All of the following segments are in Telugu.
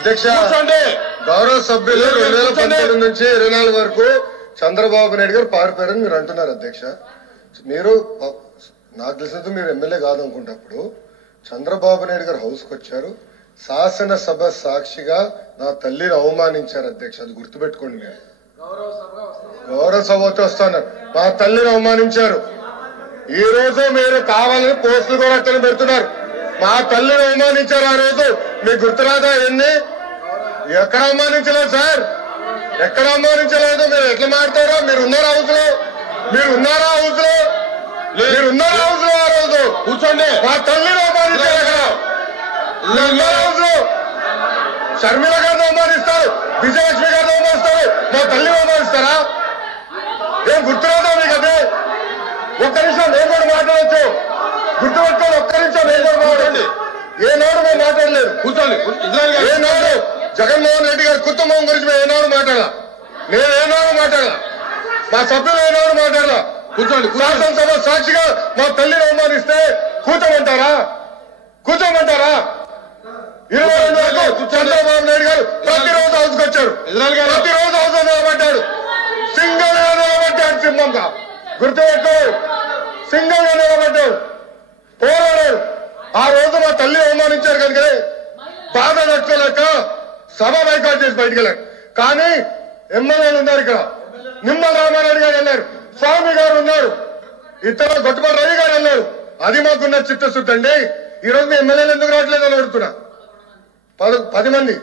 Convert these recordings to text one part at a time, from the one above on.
అధ్యక్ష గౌరవ సభ్యులు 2019 నుంచి 24 వరకు చంద్రబాబు నాయుడు గారు పారిపోయారని మీరు అంటున్నారు అధ్యక్ష. మీరు నాకు తెలిసినంత మీరు ఎమ్మెల్యే కాదనుకుంటప్పుడు చంద్రబాబు నాయుడు గారు హౌస్ కు వచ్చారు, శాసనసభ సాక్షిగా నా తల్లిని అవమానించారు అధ్యక్ష. అది గుర్తుపెట్టుకోండి. మీరు గౌరవ సభతో వస్తున్నారు, మా తల్లిని అవమానించారు. ఈ రోజు మీరు కావాలని పోస్టులు కూడా అక్కడ పెడుతున్నారు. మా తల్లిని అవమానించారు ఆ రోజు, మీకు గుర్తురాదా? ఎన్ని ఎక్కడ అవమానించలేదు సార్, ఎక్కడ అవమానించలేదు. మీరు ఎట్లా మాట్లాడారో, మీరు ఉన్నారా హౌస్ లో? మీరు ఉన్నారా హౌస్ లో? మీరు ఉన్నారా హౌస్ లో? ఆ రోజు కూర్చోండి. మా తల్లిని అవమానించారు. అక్కడ ఉన్నారా హౌస్ లో? షర్మిల గారిని అవమానిస్తారు, విజయలక్ష్మి గారిని అవమానిస్తారు, మా తల్లిని అవమానిస్తారా? ఏం గుర్తురాదా మీకు? అదే ఒక్క నిమిషం నేను కూడా మాట్లాడచ్చు, గుర్తుపెట్టుకోండి. ఒక్క నిమిషం నేను కూడా మాట్లాడండి. ఏనాడు మేము మాట్లాడలేదు. కూర్చోండి. ఏనాడు జగన్మోహన్ రెడ్డి గారి కుటుంబం గురించి మేము ఏనాడు మాట్లాడాల? నేను ఏనాడు మాట్లాడాల? మా సభ్యులు ఏనాడు మాట్లాడాల? కూర్చోండి. శాసనసభ సాక్షిగా మా తల్లిని అవమానిస్తే కూర్చోమంటారా? కూర్చోమంటారా? 22 వరకు చంద్రబాబు నాయుడు గారు ప్రతిరోజు హౌస్కి వచ్చారు, ప్రతిరోజు హౌస్ నిలబడ్డాడు, సింగల్ గా నిలబడ్డాడు. సింహంగా గుర్తుపెట్టు, సింగల్ గా నిలబడ్డాడు, పోరాడాడు. ఆ రోజు మా తల్లి అవమానించారు కనుక బాధ నచ్చుకోలేక సభ బైకాట్ చేసి బయటికి వెళ్ళారు. కానీ ఎమ్మెల్యేలు ఉన్నారు ఇక్కడ. నిమ్మల రామారెడ్డి గారు అన్నారు, స్వామి గారు ఉన్నారు, ఇతర గొట్టుపాటి రవి గారు అన్నారు. అది మాకున్న చిత్తశుద్ధి అండి. ఈ రోజు మీ ఎమ్మెల్యేలు ఎందుకు రావట్లేదు అని అడుగుతున్నా. 10 మంది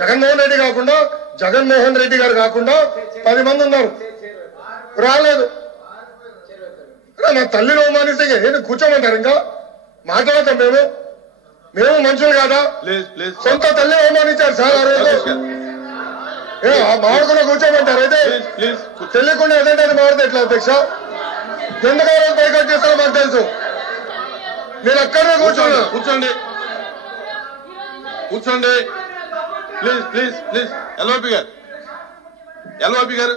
జగన్మోహన్ రెడ్డి కాకుండా, జగన్మోహన్ రెడ్డి గారు కాకుండా 10 మంది ఉన్నారు, రాలేదు. నా తల్లిని అవమానిస్తే ఏంటి కూర్చోమంటారు? ఇంకా మాట్లాడతాం. మేము మనుషులు కాదా? సొంత తల్లిని అవమానించారు సార్ ఆ రోజు. మాడుకున్నా కూర్చోమంటారు. అయితే తెలియకుండా ఏదంటే అది మాడితే ఎట్లా అధ్యక్ష? ఎందుకు ఆ రోజు బైకాట్ చేస్తారో మాకు తెలుసు. నేను అక్కడనే కూర్చోండి. కూర్చోండి, కూర్చోండి ప్లీజ్ ప్లీజ్ ప్లీజ్. ఎల్ఓపి గారు, ఎల్ఓపి గారు